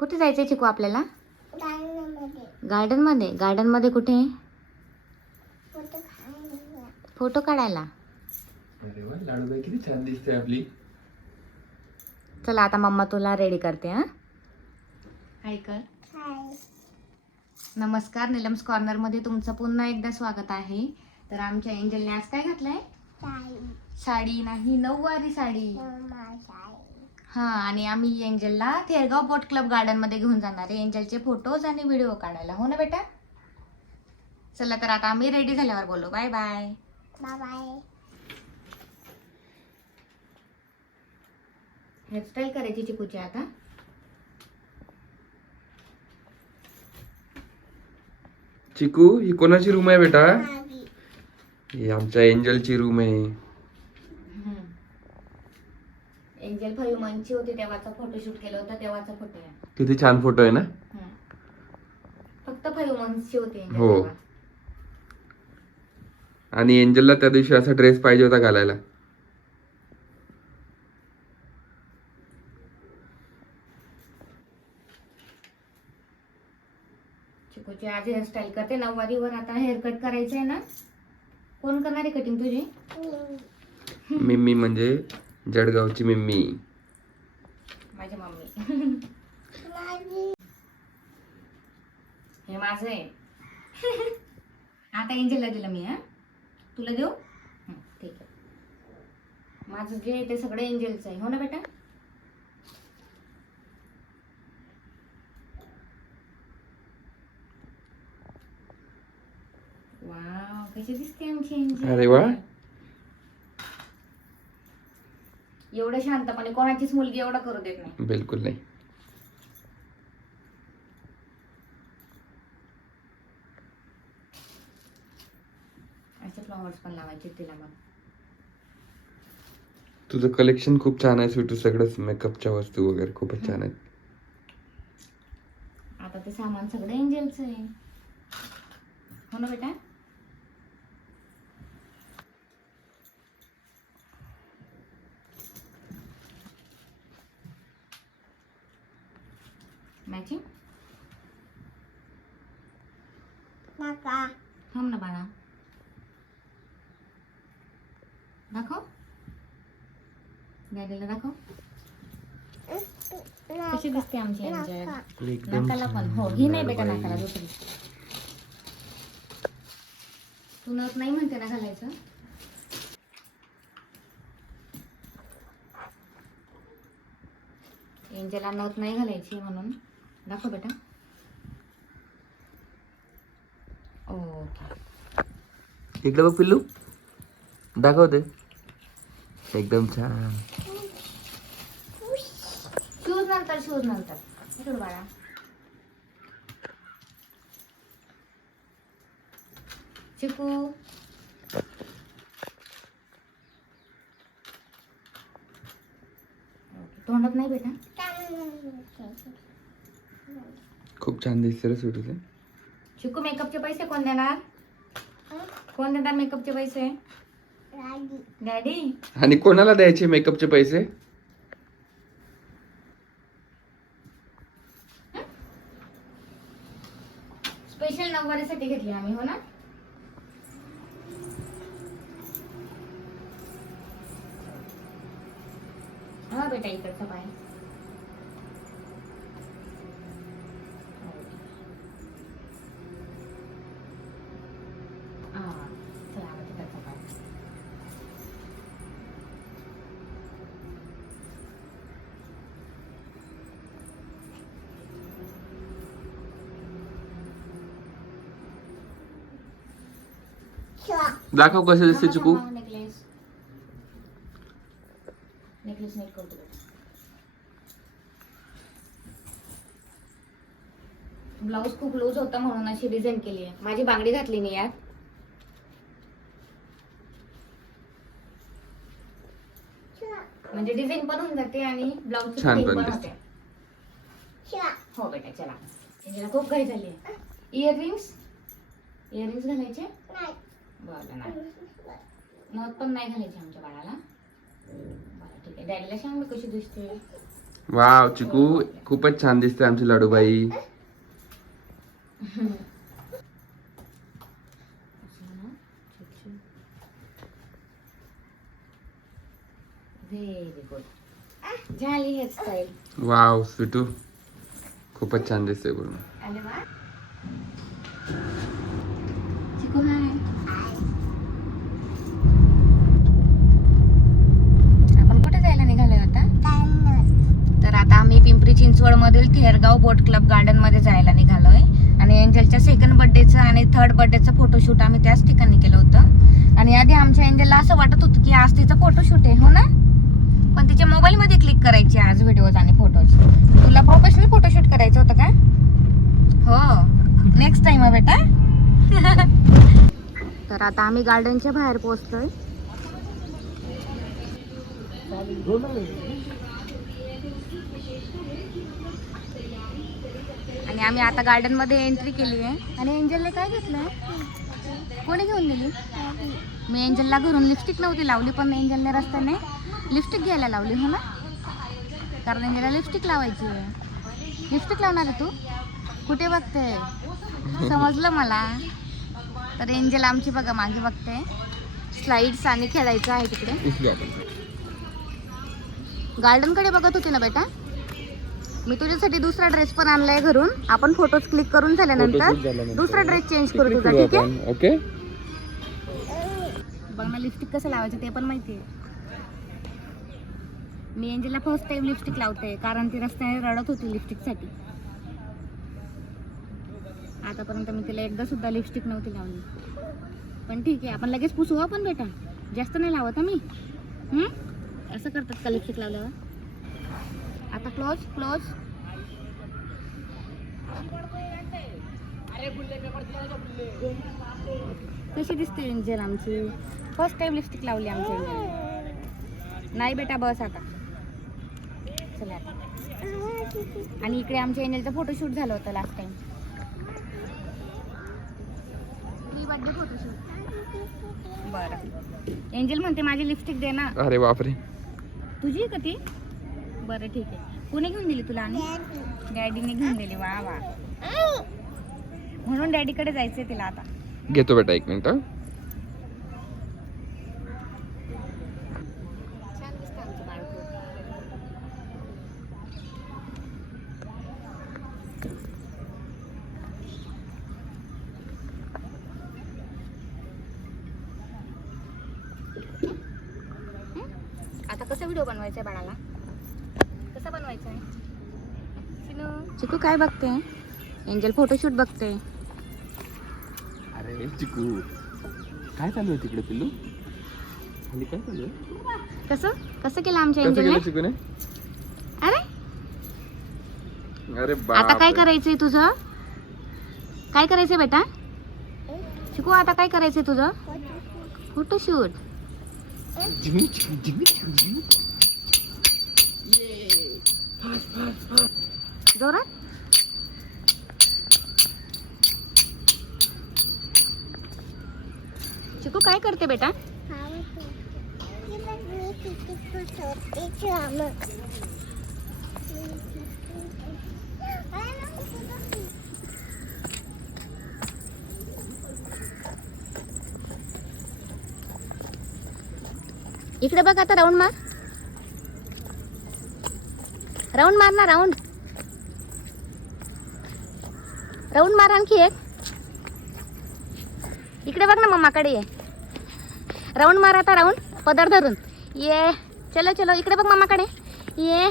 कुठे जायचं चिकू आपल्याला? गार्डनमध्ये. गार्डनमध्ये? गार्डनमध्ये कुठे? फोटो काढायला. फोटो काढायला. अरे वा लाडूबाई किती छान दिसते आपली. चला आता मम्मा तुला रेडी करते हा? हाय कर. हाय. नमस्कार निलम्स कॉर्नरमध्ये तुमचं पुन्हा एकदा स्वागत आहे. तर आमच्या एंजलने आज काय घातलंय? साडी. नाही नऊवारी साडी. हा आणि आम्ही एंजलला थेरगाव बोट क्लब गार्डनमध्ये घेऊन जाणार आहे. एंजलचे फोटोज आणि व्हिडिओ काढायला. हो ना बेटा? चला तर आता आम्ही रेडी झाल्यावर बोलू. Bye bye bye bye hairstyle करायची चिकूची आता. चिकू ही कोणाची रूम आहे बेटा? ही आमच्या एंजलची रूम आहे. एंजल फाईव्ह होती तेव्हाचा फोटोशूट केलं होतं तेव्हाचा फोटो आहे किती छान फोटो आहे ना. फक्त फाईव्ह मंथची होती हो. तेव्हा. आणि एंजलला त्या दिवशी असा ड्रेस पाहिजे होता घालायला चिकूची आज हेअरस्टाईल करते नऊवारीवर आता हेअर कट करायचं आहे ना कोण करणार आहे कटिंग तुझी मी मिम्मी म्हणजे जळगावची मिम्मी. माझी मम्मी. हे माझं आहे. आता एंजलला दिलं मी हा? तुला देऊ? हं, ठीक आहे. माझं जे आहे ते सगळं एंजलचं आहे. हो ना बेटा? वाव कशी दिसते आमची एंजल. अरे वा. एवढं शांतपणे कोणाचीच मुलगी एवढं करू देत नाही. बिलकुल नाही. असे फ्लॉवर्स पण लावायचे तिला मग. तुझं कलेक्शन खूप छान आहे स्वीटू सगळंच मेकअपच्या वस्तू वगैरे खूपच छान आहेत. आता ते सामान सगळं एंजलचं आहे. हो ना बेटा? मॅचिंग नका थांब ना बाळा दाखव डॅडीला दाखव कशी दिसते आमची एंजल नका नाकाला पण हो ही नाही बेटा नाकाला दुसरी तू नथ नाही म्हणते ना घालायचं एंजलला नथ नाही घालायची म्हणून दाखव बेटा. ओके इकडे बघ पिल्लू. दाखवते. एकदम छान. शूज नंतर शूज नंतर. इकडे बाळा चिकू. तोंडात नाही बेटा? खूप छान दिसते रे स्वीटू ते. चिकू मेकअपचे पैसे कोण देणार? कोण देणार मेकअपचे पैसे? डॅडी आणि कोणाला द्यायचे मेकअपचे पैसे? स्पेशल नऊवारीसाठी घेतली आम्ही हो ना? हा बेटा इकडचा पाय हा, चला आता तिकडचा पाय दाखव कसे दिसते चिकू. नेकलेस नेकलेस नीट करतो बेटा. ब्लाऊज खूप लूज होता म्हणून अशी डिझाईन केली आहे. माझी बांगडी घातली मी यात. म्हणजे डिझाईन पण होऊन जाते आणि ब्लाऊज छान पण होते. हो बेटा चला. खूप घाई झाली आहे. इयरिंग्स इयरिंग्स घालायचे? बरं. नाही. नथ पण नाही घालायची आमच्या बाळाला. बरं ठीक आहे. डॅडीला सांग मी कशी दिसते. वाव चिकू खूपच छान दिसते आमची लाडूबाई. व्हेरी गुड झाली हेअरस्टाईल वाव स्वीटू. खूपच छान दिसते पूर्ण. आले वा चिकू हाय आपण कुठे जायला निघालोय आता तर आता आम्ही पिंपरी चिंचवड मधील थेरगाव बोट क्लब गार्डनमध्ये जायला निघालोय. आणि एंजलच्या सेकंड बर्थडेचं आणि थर्ड बर्थडेचं फोटोशूट आम्ही त्याच ठिकाणी केलं होतं. आणि आधी आमच्या एंजलला असं वाटत होतं की आज तिचं फोटोशूट आहे हो ना? पण तिच्या मोबाईल मध्ये क्लिक करायचे आज व्हिडिओज आणि फोटोज तुला प्रोफेशनल फोटोशूट करायचं होतं का? हो. नेक्स्ट टाइम आहे बेटा. तर आता आम्ही गार्डनच्या बाहेर पोहोचतोय आणि आम्ही आता गार्डनमध्ये एंट्री केली आहे आणि एंजलने काय घेतलंय? कोणी घेऊन दिली मी एंजलला घरून लिपस्टिक नव्हती लावली पण एंजलने रस्त्याने लिपस्टिक घ्यायला लावली हो ना? कारण एंजलला लिपस्टिक लावायची आहे. लिपस्टिक लावणार आहे तू? कुठे बघते? समजलं मला. तर एंजल आमची बघा मागे बघते. स्लाइड्स आणि खेळायचं आहे तिकडे. गार्डनकडे बघत होती ना बेटा? मी तुझ्यासाठी दुसरा ड्रेस पण आणलाय घरून. आपण फोटोज क्लिक करून झाल्यानंतर दुसरा ड्रेस चेंज करू तुझा ठीक आहे? ओके बघ ना लिपस्टिक कसं लावायचं ते पण माहिती आहे. मी एंजलला फर्स्ट टाइम लिपस्टिक लावते कारण ती रस्त्याने रडत होती लिपस्टिकसाठी आतापर्यंत मी तिला एकदा सुद्धा लिपस्टिक नव्हती लावली. पण ठीक आहे आपण लगेच पुसू हा पण बेटा. जास्त नाही लावत हा मी. हम्म? असं करतात का लिपस्टिक लावल्यावर? आता क्लोज क्लोज कशी दिसते एंजल आमची? फर्स्ट टाइम लिपस्टिक लावली आमच्या एंजल नाही बेटा बस आता. चला आता. आणि इकडे आमच्या एंजलचा फोटोशूट झालं होतं लास्ट टाइम बर्थडे फोटोशूट बरं. एंजल म्हणते माझी लिपस्टिक दे ना. अरे बापरे. तुझी का ती? बरं ठीक आहे. कोणी घेऊन दिली तुला आणि? डॅडीने घेऊन दिली. वा वा. म्हणून डॅडीकडे जायचंय तिला आता. घेतो बेटा एक मिनिट छान दिसतं आमचं बाळकं. हं? आता कसं व्हिडिओ बनवायचा आहे बाळाला कसा बनवायचा आहे चिनू चिकू काय बघते? एंजल फोटोशूट बघते. अरे चिकू. काय चालू आहे तिकडे पिल्लू? खाली काय चालू आहे? कसं? कसं केलं आमच्या कसं एंजलने केलं चिकूने? अरे? अरे आता काय बाप करायचंय तुझं? काय करायचंय बेटा? शिकू आता काय करायचंय तुझं? फोटोशूट जोरात? चिकू काय करते बेटा? इकडे बघ आता राऊंड मार. राऊंड मार ना राऊंड. राऊंड मार आणखी एक. इकडे बघ ना मम्माकडे ये राऊंड मार आता राऊंड. पदर धरून. ये. चलो चलो. इकडे बघ मम्माकडे ये.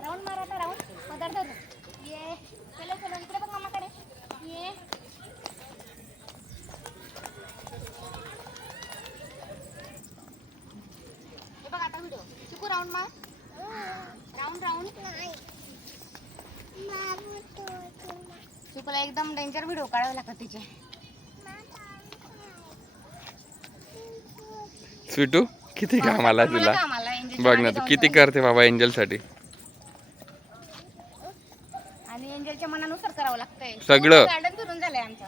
राऊंड मार आता राऊंड. पदर धरून. एकदम डेंजर व्हिडिओ काढावे लागत तिचे. स्वीटू किती कामाला तुला? बघ ना तू किती करते बाबा एंजलसाठी आणि एंजलच्या मनानुसार करावं लागतंय. सगळं. गार्डन फिरून झालंय आमचं.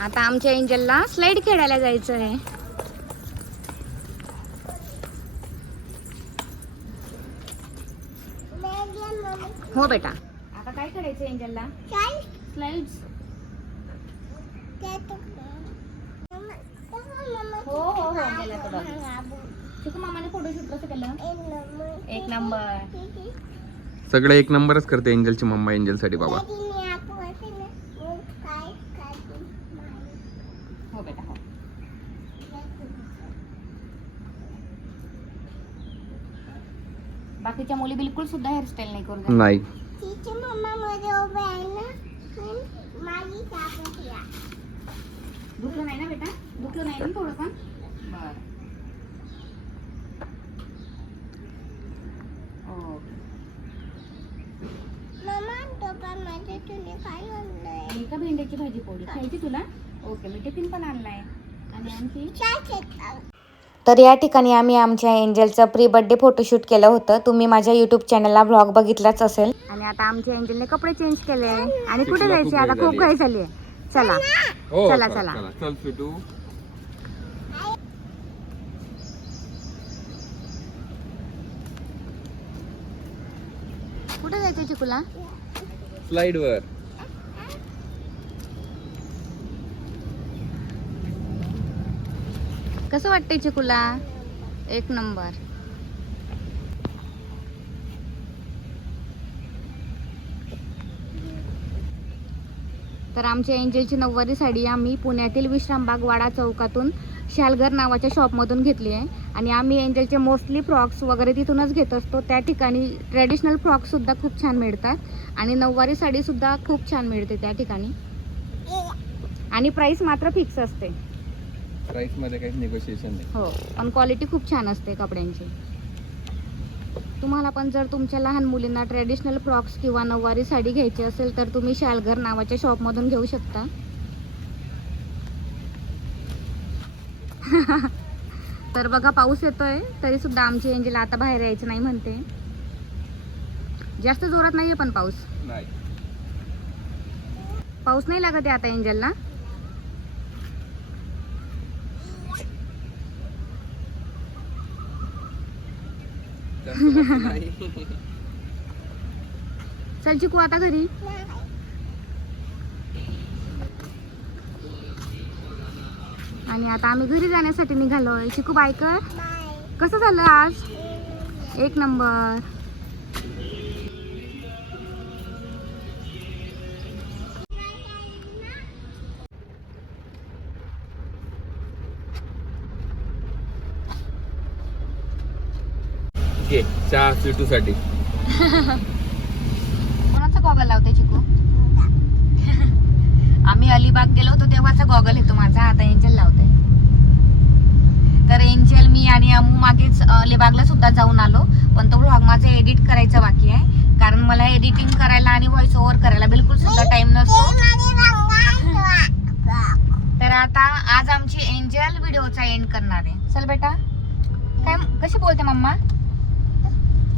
आता आमच्या एंजलला स्लाईड खेळायला जायचं आहे हो बेटा. आता काय करायचं एंजलला? स्लाइड हो हो हो गेला तो बघ. चिकू मामाने फोटोशूट कसं केलं? एक नंबर. सगळं एक नंबरच करते एंजलची मम्मा एंजलसाठी बाबा हो बेटा हो बाकीच्या मुली बिलकुल सुद्धा हेअरस्टाईल नाही करू देत. नाही. तिची मम्मा मध्ये उभे आहे ना म्हणून माझी ताकद या. दुखलं नाही ना बेटा? दुखलं नाही ना थोडं पण बरं. ओके. मम्मा डोक्यामध्ये तुने काय आणलंय? एका भेंड्याची भाजी पोळी खायची तुला? ओके मी टिफिन पण आणलाय. आणि आणखी? काय घेतलं. तर या ठिकाणी आम्ही आमच्या एंजलचं प्री बर्थडे फोटोशूट केलं होतं. तुम्ही माझ्या युट्यूब चॅनलला व्लॉग बघितलाच असेल. आणि आता आमच्या एंजलने कपडे चेंज केले आणि कुठे जायचे? आता खूप घाई झाली आहे. चला. हो चला, चला. चल. फिटू कुठे जायचं चिकूला? स्लाइड वर. कसं वाटतंय चिकूला? एक नंबर. तर आमच्या एंजलची नऊवारी साडी आम्ही पुण्यातील विश्रामबाग वाडा चौकातून शालघर नावाच्या शॉपमधून घेतली आहे. आणि आम्ही एंजलचे मोस्टली फ्रॉक्स वगैरे तिथूनच घेत असतो. त्या ठिकाणी ट्रॅडिशनल फ्रॉक्ससुद्धा खूप छान मिळतात. आणि नऊवारी साडीसुद्धा खूप छान मिळते त्या ठिकाणी. आणि प्राईस मात्र फिक्स असते. प्राइसमध्ये काहीच निगोशिएशन नाही. हो पण क्वालिटी खूप छान असते कपड्यांची. तुम्हाला पण जर तुमच्या लहान मुलींना ट्रेडिशनल फ्रॉक्स किंवा नऊवारी साडी घ्यायची असेल तर तुम्ही शालघर नावाच्या शॉपमधून घेऊ शकता. तर बघा पाऊस येतोय तरी सुद्धा आमची एंजल आता बाहेर यायचं नाही म्हणते. जास्त जोरात नाहीये पण पाऊस. नाही. पाऊस नाही लागत आहे आता एंजलला जास्त मोठं नाही चल चिकू आता घरी. आणि आता आम्ही घरी जाण्यासाठी निघालोय. चिकू बायकर बाय. कसं झालं आज? एक नंबर. चहा फिटू साठी. कोणाचा गॉगल लावते चिकू? आम्ही अलिबाग गेलो होतो तेव्हाचा गॉगल येतो माझा आता एंजल लावते तर एंजल मी आणि अमू मागेच अलिबागला सुद्धा जाऊन आलो. पण तो व्लॉग माझा एडिट करायचा बाकी आहे. कारण मला एडिटिंग करायला आणि व्हॉइस ओव्हर करायला बिलकुल सुद्धा टाइम नसतो. तर आता आज आमची एंजल व्हिडिओचा एंड करणार आहे. चल बेटा. काय कशी बोलते मम्मा?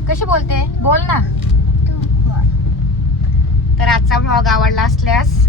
कशी बोलते? बोल ना. तर आजचा व्लॉग आवडला असल्यास